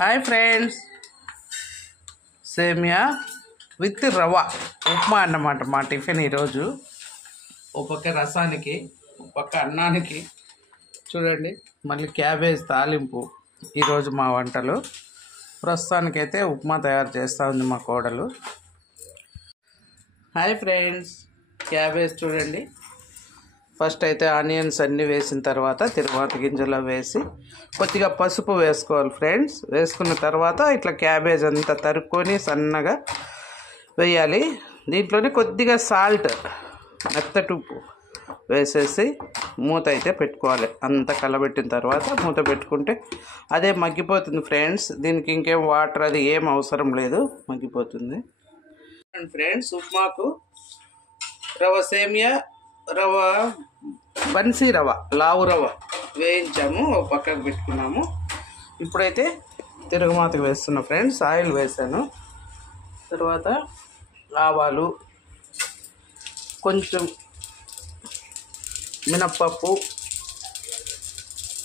Hi friends, సేమియా with రవ్వ ఉప్మా అన్నమాట మా టిఫిన్ ఈరోజు. ఒక పక్క రసానికి, ఒక పక్క అన్నానికి. చూడండి, మళ్ళీ క్యాబేజ్ తాలింపు ఈరోజు మా వంటలు. ప్రస్తుతానికైతే ఉప్మా తయారు చేస్తూ ఉంది మా కోడలు. హాయ్ ఫ్రెండ్స్, క్యాబేజ్ చూడండి. ఫస్ట్ అయితే ఆనియన్స్ అన్నీ వేసిన తర్వాత తిరువాత గింజలో వేసి కొద్దిగా పసుపు వేసుకోవాలి ఫ్రెండ్స్. వేసుకున్న తర్వాత ఇట్లా క్యాబేజ్ అంతా తరుక్కొని సన్నగా వేయాలి. దీంట్లోనే కొద్దిగా సాల్ట్, మెత్తటి ఉప్పు వేసేసి మూత అయితే పెట్టుకోవాలి. అంతా కలబెట్టిన తర్వాత మూత పెట్టుకుంటే అదే మగ్గిపోతుంది ఫ్రెండ్స్. దీనికి ఇంకేం వాటర్ అది ఏం అవసరం లేదు, మగ్గిపోతుంది ఫ్రెండ్స్. ఉప్మాకు రవ్వ సేమియా, రవ్వ బన్సీ రవ్వ, లావు రవ్వ వేయించాము, ఒక పక్కకు పెట్టుకున్నాము. ఇప్పుడైతే తిరుగుమాతకు వేస్తున్నా ఫ్రెండ్స్. ఆయిల్ వేసాను, తర్వాత ఆవాలు, కొంచెం మినప్పప్పు,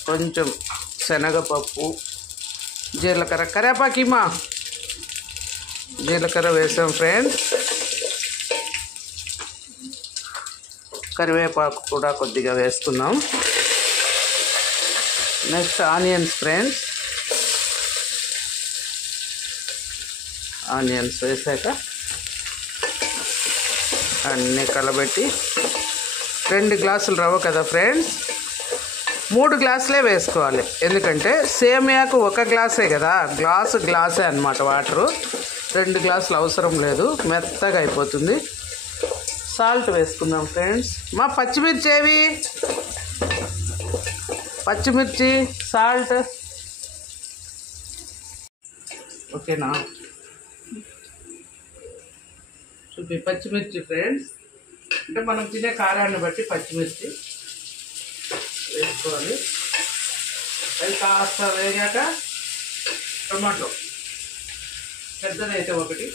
కొంచెం శనగపప్పు, జీలకర్ర, కరేపాకిమా జీలకర్ర వేసాం ఫ్రెండ్స్. కరివేపాకు కూడా కొద్దిగా వేసుకుందాం. Next onions friends. ఆనియన్స్ వేసాక అన్నీ కలబెట్టి 2 గ్లాసులు రవ్వ కదా ఫ్రెండ్స్, 3 గ్లాసులే వేసుకోవాలి. ఎందుకంటే సేమియాకు 1 గ్లాసే కదా, గ్లాసే అన్నమాట వాటరు. 2 గ్లాసులు అవసరం లేదు, మెత్తగా అయిపోతుంది. సాల్ట్ వేసుకుందాం ఫ్రెండ్స్. మా పచ్చిమిర్చి ఏవి, పచ్చిమిర్చి, సాల్ట్ ఓకేనా. చూపి పచ్చిమిర్చి ఫ్రెండ్స్, అంటే మనం తినే కారాన్ని బట్టి పచ్చిమిర్చి వేసుకోవాలి. అది కాస్త వేగాక టొమాటో, పెద్దదైతే 1,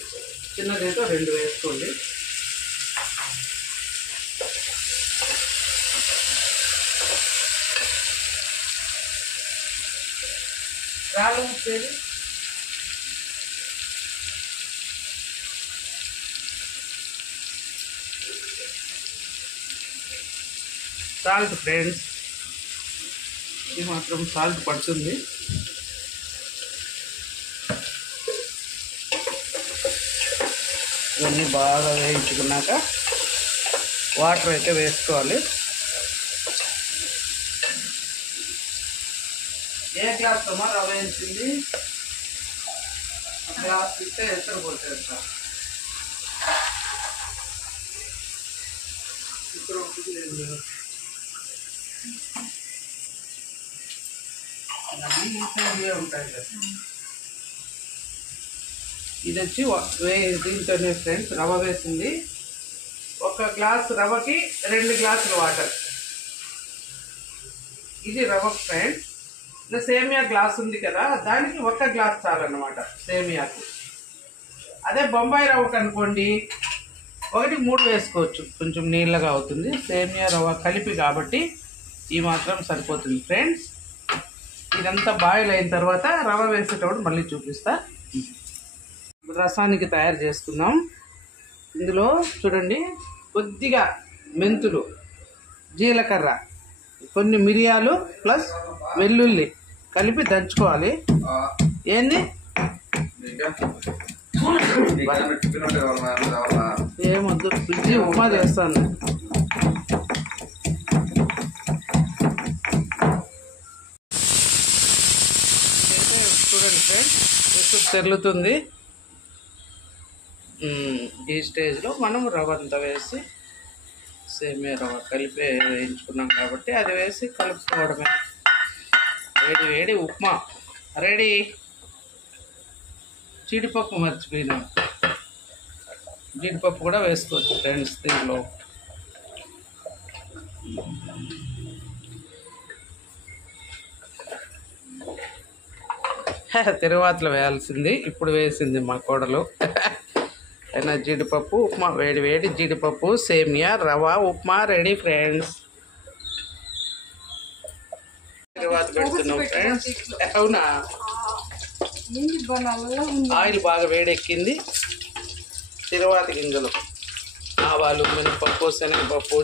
చిన్నదైతే 2 వేసుకోండి. రాళ్ళు ముప్పేది సాల్ట్ ఫ్రెండ్స్, ఇది మాత్రం సాల్ట్ పడుతుంది. ఇవన్నీ బాగా వేయించుకున్నాక వాటర్ అయితే వేసుకోవాలి. ఏ గ్లాస్ రవ్వ వేయించింది, గ్లాస్ ఇస్తే ఎత్తరు పోసేస్తా. ఇక్కడ అన్నీ ఉంటాయి కదా. ఇది వచ్చి దీంతోనే ఫ్రెండ్స్ రవ్వ వేసింది. 1 గ్లాస్ రవ్వకి 2 గ్లాసులు వాటర్. ఇది రవ్వ ఫ్రెండ్స్. ఇంకా సేమియా గ్లాస్ ఉంది కదా, దానికి 1 గ్లాస్ చాలన్నమాట సేమియాకు. అదే బొంబాయి రవ్వకు అనుకోండి 1, 3 వేసుకోవచ్చు, కొంచెం నీళ్ళగా అవుతుంది. సేమియా రవ్వ కలిపి కాబట్టి ఈ మాత్రం సరిపోతుంది ఫ్రెండ్స్. ఇదంతా బాయిల్ అయిన తర్వాత రవ్వ వేసేటప్పుడు మళ్ళీ చూపిస్తా. రసానికి తయారు చేసుకుందాం. ఇందులో చూడండి, కొద్దిగా మెంతులు, జీలకర్ర, కొన్ని మిరియాలు ప్లస్ వెల్లుల్లి కలిపి దంచుకోవాలి. ఏంది ఏమొద్దు, పిచ్చి ఉప్మా చేస్తాను. చూడండి ఫ్రెండ్స్, ఉప్పు తెరులుతుంది. ఈ స్టేజ్లో మనం రవ్వ అంతా వేసి, సేమియా రవ్వ కలిపి వేయించుకున్నాం కాబట్టి అది వేసి కలుపుకోవడమే. వేడి వేడి ఉప్మా రెడీ. జీడిపప్పు మర్చిపోయినాం, జీడిపప్పు కూడా వేసుకోవచ్చు ఫ్రెండ్స్ దీనిలో. తిరువాతలో వేయాల్సింది, ఇప్పుడు వేసింది మా కోడలు. అయినా జీడిపప్పు ఉప్మా, వేడి వేడి జీడిపప్పు సేమియా రవ్వ ఉప్మా రెడీ ఫ్రెండ్స్. తిరువాత పెడుతున్నాం ఫ్రెండ్స్. అవునా, ఆయిల్ బాగా వేడెక్కింది. తిరువాత గింజలు, ఆవాలు, మినపప్పు, శనగపప్పు,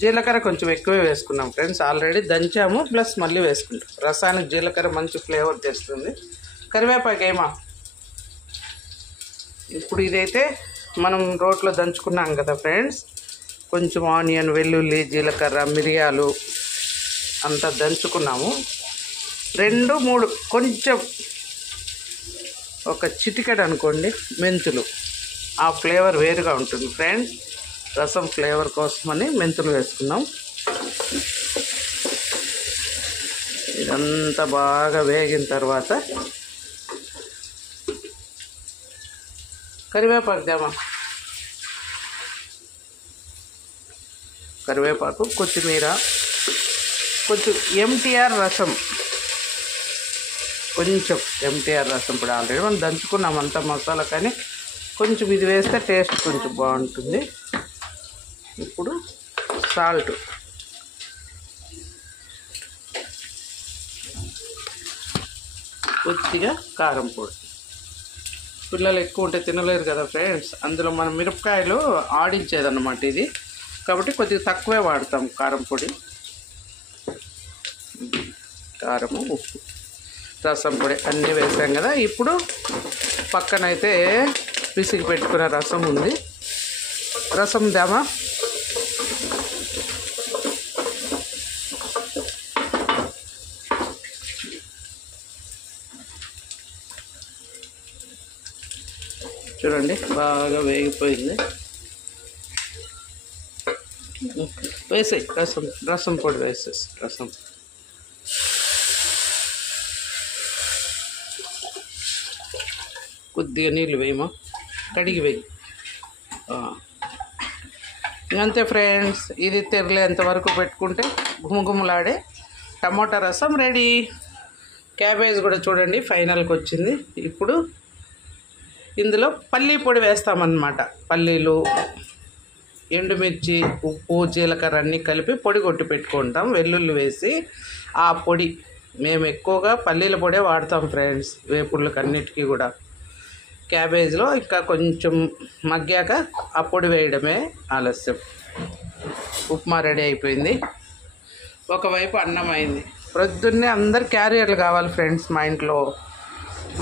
జీలకర్ర కొంచెం ఎక్కువే వేసుకున్నాం ఫ్రెండ్స్. ఆల్రెడీ దంచాము, ప్లస్ మళ్ళీ వేసుకుంటాం. రసానికి జీలకర్ర మంచి ఫ్లేవర్ తెస్తుంది. కరివేపాకు ఏమా ఇప్పుడు ఇదైతే మనం రోట్లో దంచుకున్నాం కదా ఫ్రెండ్స్. కొంచెం ఆనియన్, వెల్లుల్లి, జీలకర్ర, మిరియాలు అంతా దంచుకున్నాము. 2, 3 కొంచెం ఒక చిటికెడు అనుకోండి మెంతులు. ఆ ఫ్లేవర్ వేరుగా ఉంటుంది ఫ్రెండ్స్. రసం ఫ్లేవర్ కోసమని మెంతులు వేసుకున్నాం. ఇదంతా బాగా వేగిన తర్వాత కరివేపాకు దేమా, కరివేపాకు, కొత్తిమీర, కొంచెం ఎంటీఆర్ రసం, కొంచెం ఎంటీఆర్ రసం. ఇప్పుడు ఆల్రెడీ మనం దంచుకున్నాం అంత మసాలా, కానీ కొంచెం ఇది వేస్తే టేస్ట్ కొంచెం బాగుంటుంది. ఇప్పుడు సాల్ట్, కొద్దిగా కారం పొడి. పిల్లలు ఎక్కువ ఉంటే తినలేరు కదా ఫ్రెండ్స్. అందులో మనం మిరపకాయలు ఆడించేదన్నమాట ఇది, కాబట్టి కొద్దిగా తక్కువే వాడతాం కారం పొడి. కారము, ఉప్పు, రసం పొడి అన్నీ వేసాం కదా. ఇప్పుడు పక్కనైతే పిసికి పెట్టుకున్న రసం ఉంది. రసం దామా, చూడండి బాగా వేగిపోయింది. వేసేయి రసం, రసం పొడి వేసేసి రసం. కొద్దిగా నీళ్ళు వేయమా, కడిగి వేయి. అంతే ఫ్రెండ్స్. ఇది తెరలేంత వరకు పెట్టుకుంటే గుమగుమలాడే టమోటా రసం రెడీ. క్యాబేజ్ కూడా చూడండి ఫైనల్కి వచ్చింది. ఇప్పుడు ఇందులో పల్లీ పొడి వేస్తామన్నమాట. పల్లీలు, ఎండుమిర్చి, ఉప్పు, జీలకర్ర అన్నీ కలిపి పొడి కొట్టి పెట్టుకుంటాం. వెల్లుల్లి వేసి ఆ పొడి, మేము ఎక్కువగా పల్లీల పొడే వాడతాం ఫ్రెండ్స్ వేపుళ్ళకి అన్నిటికీ కూడా. క్యాబేజ్లో ఇంకా కొంచెం మగ్గాక ఆ పొడి వేయడమే ఆలస్యం. ఉప్మా రెడీ అయిపోయింది. ఒకవైపు అన్నం అయింది. ప్రొద్దున్నే అందరు క్యారియర్లు కావాలి ఫ్రెండ్స్ మా ఇంట్లో.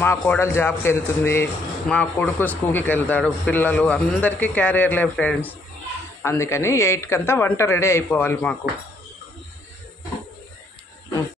మా కోడలు జాబ్కి వెళ్తుంది, మా కొడుకు స్కూల్కి వెళ్తాడు, పిల్లలు అందరికీ క్యారియర్లే ఫ్రెండ్స్. అందుకని 8 కంతా వంట రెడీ అయిపోవాలి మాకు.